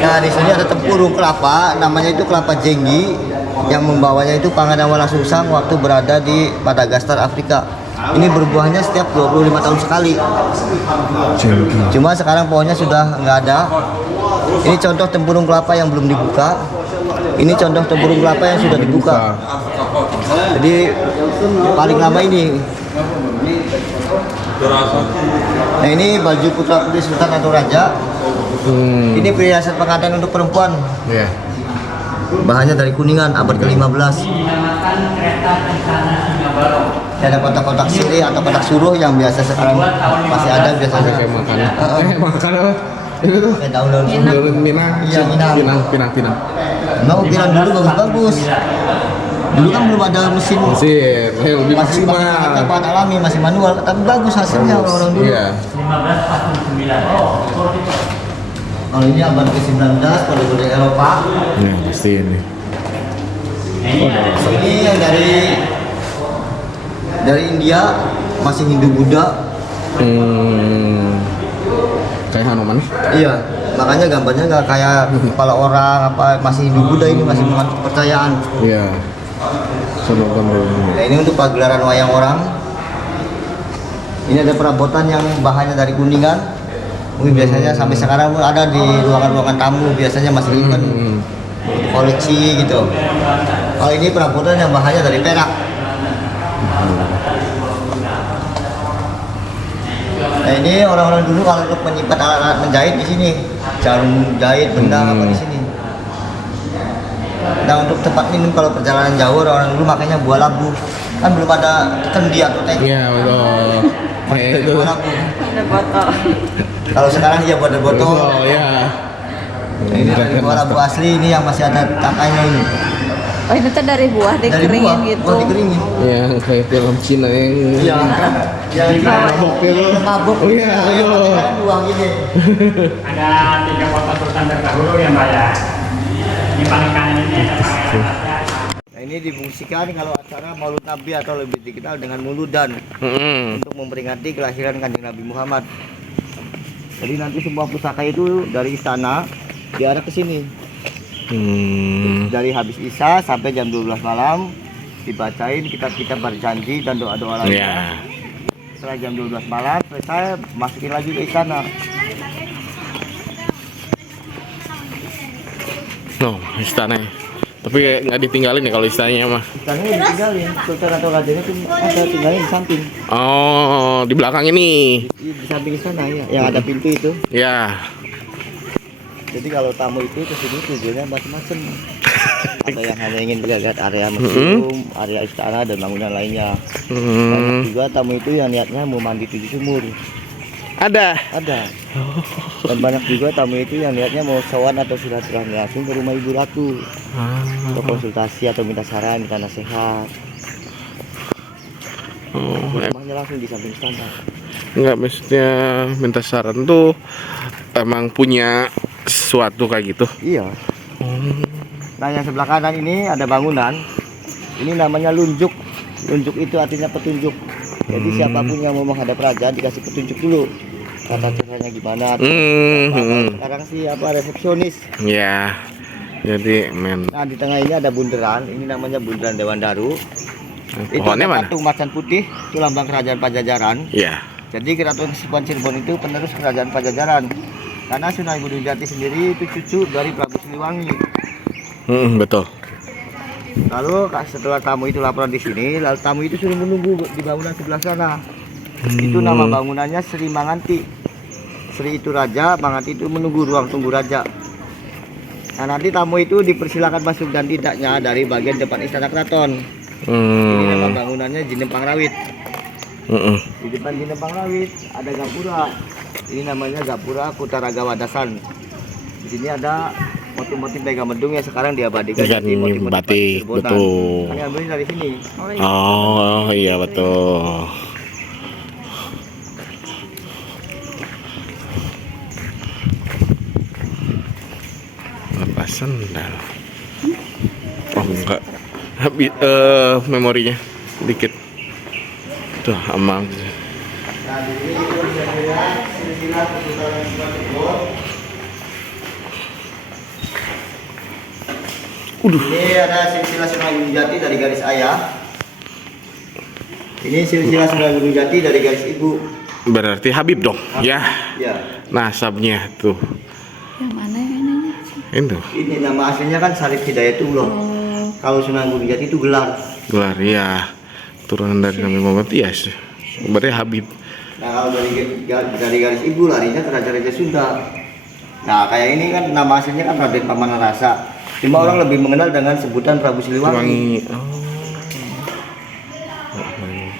Nah di sini ada tempurung kelapa, namanya itu kelapa jenggi, yang membawanya itu Pangeran Walangsungsang waktu berada di Madagaskar, Afrika. Ini berbuahnya setiap 25 tahun sekali. Cuma sekarang pohonnya sudah nggak ada. Ini contoh tempurung kelapa yang belum dibuka. Ini contoh tempurung kelapa yang sudah dibuka. Jadi paling lama ini. Nah ini baju putra putri sultan atau raja. Ini perhiasan pengantin untuk perempuan. Iya. Bahannya dari Kuningan abad ke-15. Ada kotak-kotak sirih atau kotak suruh yang biasa sekarang masih ada biasanya. Kayak makan. Makan apa? Ini tuh Pakai daun-daun sumur. daun Minang. Iya, Minang. Pinang. Nggak, ukiran dulu bagus-bagus. Dulu kan belum ada mesin. Mesin, lebih Masih maksimal. bahan alami, masih manual, tapi bagus hasilnya orang-orang dulu. Iya. Kalau ini abad ke-19, kode-kode Eropa. Ya, pasti ini. Ini yang dari India, masih Hindu Buddha. Kayak Hanuman. Iya, makanya gambarnya nggak kayak kepala orang apa, masih Hindu Buddha, ini masih menganut kepercayaan. Iya. Sonogam dulu. Nah, ini untuk pagelaran wayang orang. Ini ada perabotan yang bahannya dari Kuningan. Mungkin biasanya sampai sekarang pun ada di ruangan-ruangan tamu, biasanya masih kan koleksi gitu. Kalau ini perabotan yang bahannya dari perak. Nah, ini orang-orang dulu kalau untuk menyimpan alat-alat menjahit di sini, jarum jahit, benang apa di sini. Nah, untuk tempat minum kalau perjalanan jauh orang dulu makanya buah labu. Kan belum ada kendi atau teh. Iya, betul. Kayak itu. Buah labu. Ada botol. Kalau sekarang ya buat botol. Oh, ya. Nah, ini dari buah labu asli, ini yang masih ada tangkainya ini. Oh ini tuh dari buah dikeringin gitu. buah dikeringin. Yang kayak film Cina yang Iya. Yang mabok itu. mabok. Oh iya, ayo. Buang ini. Ada 3 kota sultan terdahulu ya Mbak ya. Ini paling kanan ini ada Pangeran Raja. Nah, ini difungsikan kalau acara Maulud Nabi atau lebih dikenal dengan Muludan untuk memperingati kelahiran Kanjeng Nabi Muhammad. Jadi nanti semua pusaka itu dari istana diarah ke sini. Dari habis Isya sampai jam 12 malam dibacain kitab-kitab berjanji dan doa-doa lainnya. Iya. Setelah jam 12 malam selesai, masukin lagi ke istana. No, istana. Tapi kayak nggak ditinggalin ya kalau istananya mah. Istananya ditinggalin, sultan atau rajanya tuh ada tinggalin di samping. Oh, di belakang ini. Di samping istana ya, yang ada pintu itu. Ya. Jadi kalau tamu itu kesini tujuannya macam-macam. Ada yang hanya ingin melihat area museum, area istana dan bangunan lainnya. Banyak juga tamu itu yang niatnya mau mandi 7 sumur. Ada. Ada. Dan banyak juga tamu itu yang niatnya mau sowan atau silaturahmi langsung ke rumah Ibu Ratu. Untuk konsultasi atau minta saran, minta nasihat. Rumahnya langsung di samping istana. Enggak, maksudnya minta saran tuh emang punya sesuatu kayak gitu. Iya. Nah, yang sebelah kanan ini ada bangunan. Ini namanya lunjuk. Lunjuk itu artinya petunjuk. Jadi siapapun yang mau menghadap raja dikasih petunjuk dulu. Tata caranya gimana. Sekarang sih apa resepsionis. Ya. Jadi men. Nah, di tengah ini ada bundaran. Ini namanya bundaran Dewan Daru. Itu Pohonnya ada mana? patung macan putih, itu lambang kerajaan Pajajaran. Iya. Jadi Keraton Kasepuhan Cirebon itu penerus kerajaan Pajajaran. Karena Sunan Gunung Jati sendiri itu cucu dari Prabu Siliwangi. Betul. Lalu setelah tamu itu laporan di sini, lalu tamu itu suruh menunggu di bangunan sebelah sana. Itu nama bangunannya Sri Manganti. Sri itu raja, Manganti itu menunggu, ruang tunggu raja. Nah, nanti tamu itu dipersilakan masuk dan tidaknya dari bagian depan istana keraton. Ini nama bangunannya Jinempang Rawit. Di depan Jinempang Rawit ada gapura. Ini namanya Gapura Kutaragawa Dasan. Di sini ada motif-motif Megamendung yang sekarang diabadikan Ikan jadi motif-motif batik, Cirebonan. betul. Kami ambilnya dari sini. Oh iya betul. Lepas sendal. Oh enggak. Memorinya dikit. Tuh amang. Nah, di sini itu bisa dilihat silsilah Kesultanan Cirebon. Ini ada silsilah Sunan Gunung Jati dari garis ayah. Ini silsilah Sunan Gunung Jati dari garis ibu. Berarti Habib dong. Ya. Ya. Nasabnya tuh. Yang mana yang ininya? Itu. Ini nama aslinya kan Sarif Hidayatullah. Kalau Sunan Gunung Jati itu gelar. Gelar ya. Turunan dari Nabi Muhammad ya. Berarti Habib. Nah, kalau dari garis ibu larinya ke Raja-Raja Sunda. Nah, kayak ini kan nama aslinya kan Raden Pamanarasa. Cuma orang lebih mengenal dengan sebutan Prabu Siliwangi.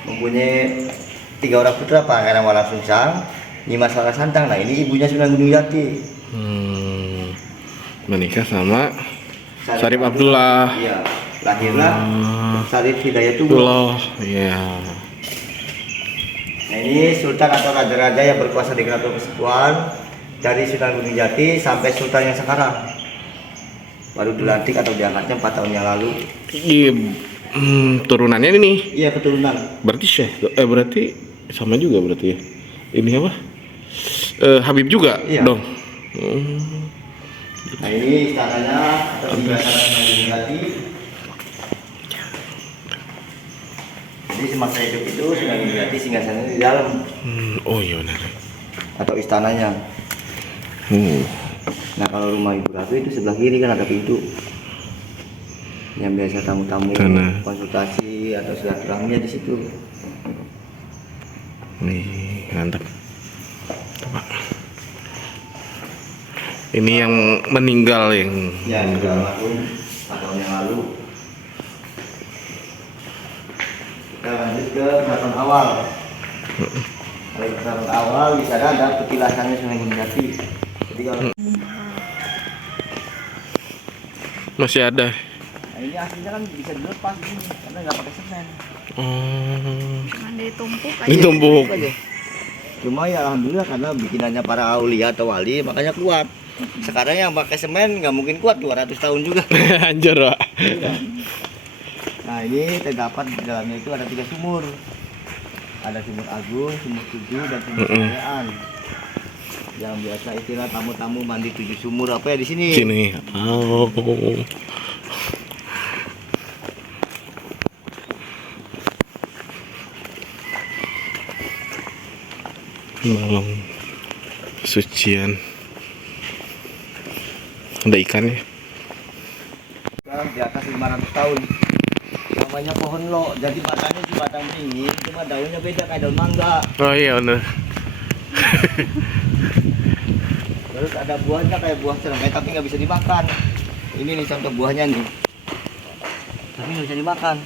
Mempunyai 3 orang putra, Pangeran Walang Sungsang, Nyimas Rara Santang. Nah ini ibunya Sunan Gunung Jati. Menikah sama Syarif Abdullah. Iya. Lahirlah Syarif Hidayatullah. Abdullah. Iya. Nah ini sultan atau raja-raja yang berkuasa di Keraton Kasepuhan dari Sunan Gunung Jati sampai sultan yang sekarang. Baru dilantik atau diangkatnya 4 tahun yang lalu. Turunannya ini. Iya keturunan. Berarti berarti sama juga berarti ya. Ini apa? Habib juga Iya. dong. Nah ini istananya atau singgahsana Sunan Gunung Jati. Jadi semasa hidup itu Sunan Gunung Jati singgasananya di dalam Oh iya benar. atau istananya. Nah kalau rumah Ibu Ratu itu sebelah kiri kan ada pintu yang biasa tamu-tamu Tanah. konsultasi atau silaturahminya di situ. Nih mantap. Coba. Ini yang meninggal yang. Ya sudah almarhum 4 tahun yang lalu. Kita lanjut ke keraton awal. Kalau keraton awal bisa ada petilasannya Sunan Gunung Jati. Jadi kalau Masih ada. nah, ini aslinya kan bisa dilepas ini karena nggak pakai semen. Cuman ditumpuk aja. Ditumpuk. Aja. Cuma ya alhamdulillah karena bikinannya para aulia atau wali makanya kuat. Sekarang yang pakai semen nggak mungkin kuat 200 tahun juga. Anjir, Pak. Nah ini terdapat di dalamnya itu ada 3 sumur. Ada sumur agung, sumur tujuh, dan sumur kekayaan. Yang biasa istilah tamu-tamu mandi 7 sumur apa ya di sini? Sini. Oh. Malam sucian. Ada ikannya. Sekarang di atas 500 tahun. Namanya pohon lo, jadi batangnya si batang tinggi, cuma daunnya beda kayak daun mangga. Oh iya benar. Terus ada buahnya kayak buah cermai tapi nggak bisa dimakan. Ini nih contoh buahnya nih. Tapi nggak bisa dimakan.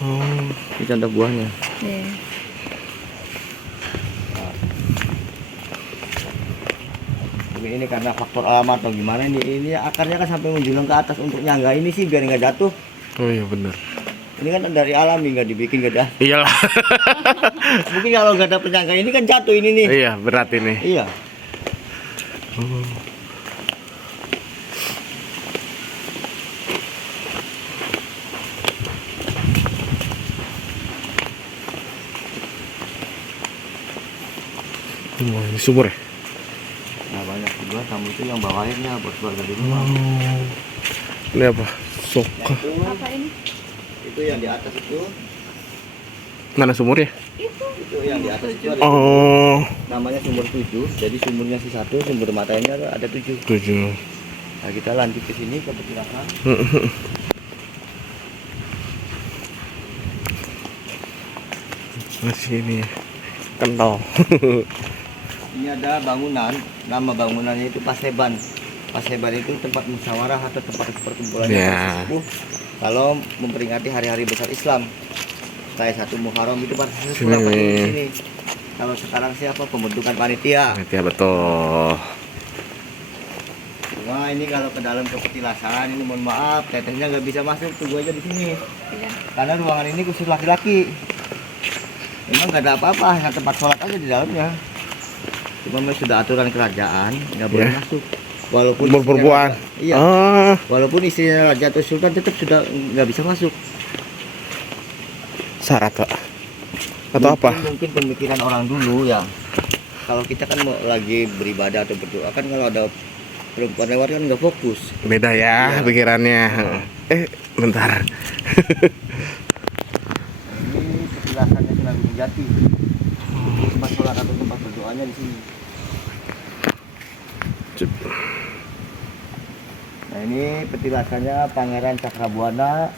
Oh. Ini contoh buahnya. Iya. Tapi ini karena faktor alam atau gimana ini akarnya kan sampai menjulang ke atas untuk nyangga ini sih biar nggak jatuh. Oh iya benar. Ini kan dari alami nggak dibikin nggak ada. Iyalah. Mungkin kalau nggak ada penyangga ini kan jatuh ini nih. Iya berat ini. Iya. Oh, ini sumur ya? Nah banyak juga tamu itu yang bawa airnya buat keluarga di rumah. Ini apa? Nah, Soka. Apa ini? itu yang di atas itu Mana sumurnya? itu yang di atas itu ada Oh, namanya sumur 7. Jadi sumurnya si satu, sumber matanya ada 7. 7. Nah kita lanjut ke sini ke petilasan. Masih ini kental. Ini ada bangunan, nama bangunannya itu Paseban. Paseban itu tempat musyawarah atau tempat perkumpulan Ya. sepuh kalau memperingati hari-hari besar Islam. Kayak 1 Muharram itu pada Sini. sepuh di sini. Kalau sekarang siapa pembentukan panitia. Ya betul. Cuma ini kalau ke dalam ke petilasan ini mohon maaf tetehnya nggak bisa masuk, tunggu aja di sini. Iya. Karena ruangan ini khusus laki-laki. Memang nggak ada apa-apa, hanya tempat sholat aja di dalamnya. Cuma memang sudah aturan kerajaan nggak boleh Ya. masuk. Walaupun Umur istrinya perempuan. raja- iya. Ah, Walaupun istrinya raja atau sultan tetap sudah nggak bisa masuk. syarat Pak. Atau apa? Mungkin pemikiran orang dulu ya. Kalau kita kan mau lagi beribadah atau berdoa kan kalau ada perempuan lewat kan nggak fokus. Beda ya pikirannya. Bentar. Ini petilasannya Sunan Gunung Jati. Tempat sholat atau tempat berdoanya di sini. Cep. Nah ini petilasannya Pangeran Cakrabuana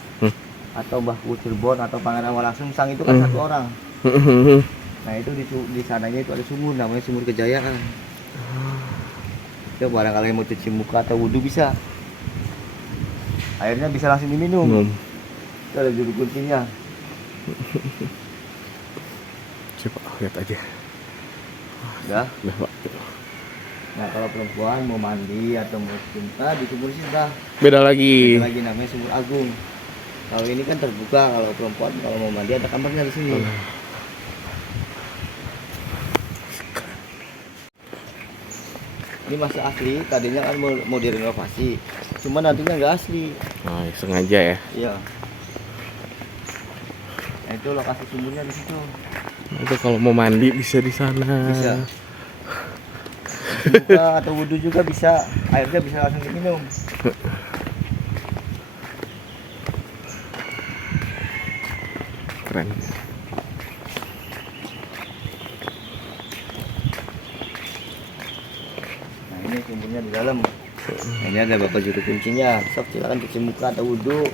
atau Mbah Cirebon atau Pangeran Walangsungsang itu kan satu orang. Nah itu di sananya itu ada sumur namanya sumur Kejayaan. Ya barangkali mau cuci muka atau wudhu bisa. Airnya bisa langsung diminum. Itu ada juru kuncinya. Coba lihat aja. Udah. Udah, Pak. Nah kalau perempuan mau mandi atau mau cinta di sumur sini udah. Beda lagi. Ada lagi namanya sumur agung. Kalau ini kan terbuka, kalau perempuan kalau mau mandi ada kamarnya di sini. Ini masih asli, tadinya kan mau direnovasi, cuma nantinya nggak asli. Oh, sengaja ya. Iya. Nah, itu lokasi sumurnya di situ. Itu kalau mau mandi bisa di sana. Bisa. Buka atau wudhu juga bisa, airnya bisa langsung diminum. Keren. Nah ini sumurnya di dalam. Nah, ini ada bapak juru kuncinya. Sok silakan cuci muka atau wudhu.